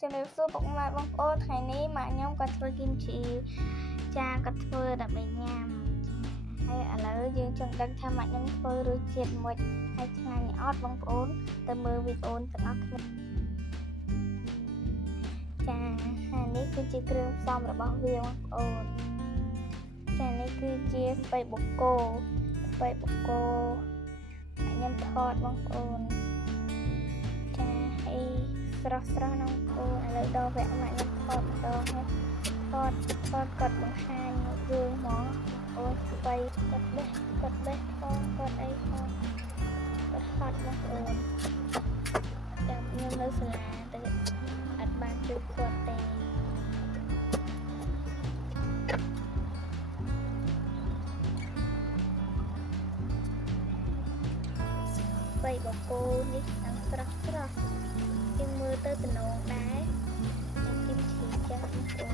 Cho nên xưa bọc mai bóng ô thầy ní mà nhóm cóធ្វើkim chỉ cha cóធ្វើđặc biệt nhằm hay ở lỡ dương chân đăng tham mạnh nhómធ្វើrưỡi chiết một hay ngày nhị ót bóng ôn từ mưa việc ôn từ óc cha hai ní cứ chia kêu xong rồi bỏ viên bóng ôn cha ní cứ chia spay bọc cô nhóm thọt bóng ôn cha hay sro nông ôn ở lỡ đo vẽ mạnh nhóm thọt đo hết thọt cật bằng hai dương mó ôn spay cật bếp con cật ấy con cật hot bóng ôn chạm nhóm nước là từ ạch bàn chụp quạt tè vậy bỏ cô đi đang sro nhưng mưa tới từ nông đá kim chỉ cho cô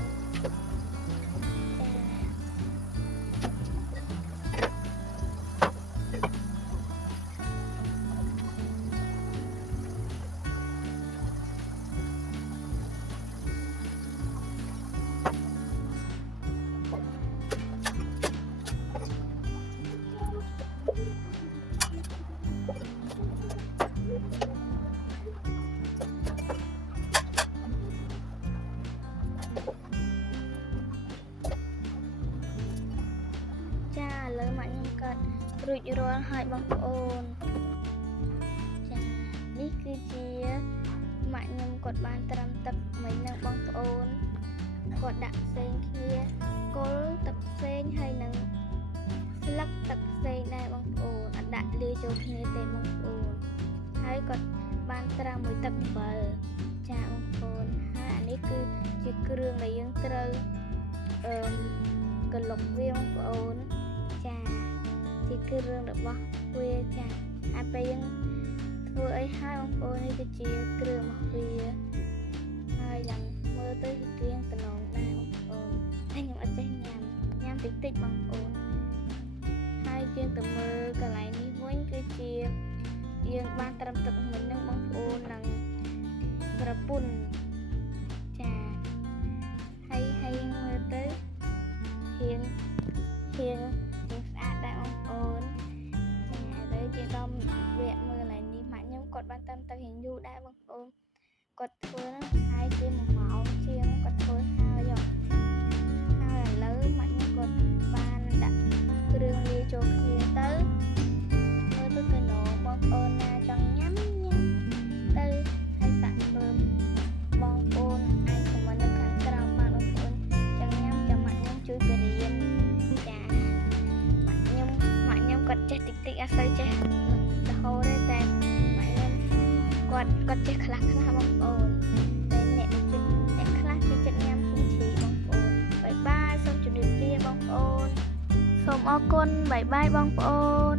លើម៉ាក់ខ្ញុំកើតរួចរាល់ហើយបងប្អូនចានេះគឺជាម៉ាក់ខ្ញុំគាត់បានត្រាំទឹកមិញនឹងបងប្អូនគាត់ដាក់ផ្សេងគ្នាគល់ទឹកផ្សេងហើយនឹងស្លឹកទឹកផ្សេងដែរបងប្អូនអត់ដាក់លាយចូលគ្នាទេបងប្អូនហើយគាត់បានត្រាំមួយទឹកអំបិលចាបងប្អូនហើយអានេះគឺជាគ្រឿងដែលយើងត្រូវកលុកវាបងប្អូនចាជាគ្រឿងរបស់វាចាហើយពេលយើងធ្វើអីហើយបងប្អូននេះគឺជាគ្រឿងរបស់វាហើយយ៉ាងមើលទៅជាគ្រឿងតំណងដែរបងប្អូនហើយខ្ញុំអត់ចេះញ៉ាំតិចបងប្អូនហើយយើងទៅមើលកន្លែងនេះវិញគឺជាយើងបានត្រាំទឹកមិញហ្នឹងបងប្អូននឹងប្រពន្ធចាហើយមើលទៅហៀងស្អាតដែរបងប្អូនចាឥឡូវជាដល់វគ្គមើលកន្លែងនេះម៉ាក់ខ្ញុំគាត់បានតាមទៅរៀងយូរដែរបងប្អូនគាត់ធ្វើហើយជា1ម៉ោងជាងគាត់ធ្វើហើយឥឡូវម៉ាក់ខ្ញុំគាត់បានដាក់គ្រឿងលាយចូលគ្នាទៅមើលទៅកណោបងប្អូនណាចង់ញ៉ាំទៅហើយសាក់មើលបងប្អូនអាចខមមិននៅខាងក្រោមមកបងប្អូនចង់ញ៉ាំចាំម៉ាក់ខ្ញុំជួយបរៀនចាម៉ាក់ខ្ញុំគាត់ចេះតិចអត់សូវចេះរហូតទេតែម៉ាក់ខ្ញុំគាត់ចេះខ្លះបងប្អូនតែអ្នកខ្លះគេចិត្តញ៉ាំគីឈីបងប្អូនបាយបាយសូមជម្រាបលាបងប្អូនសូមអរគុណបាយបាយបងប្អូន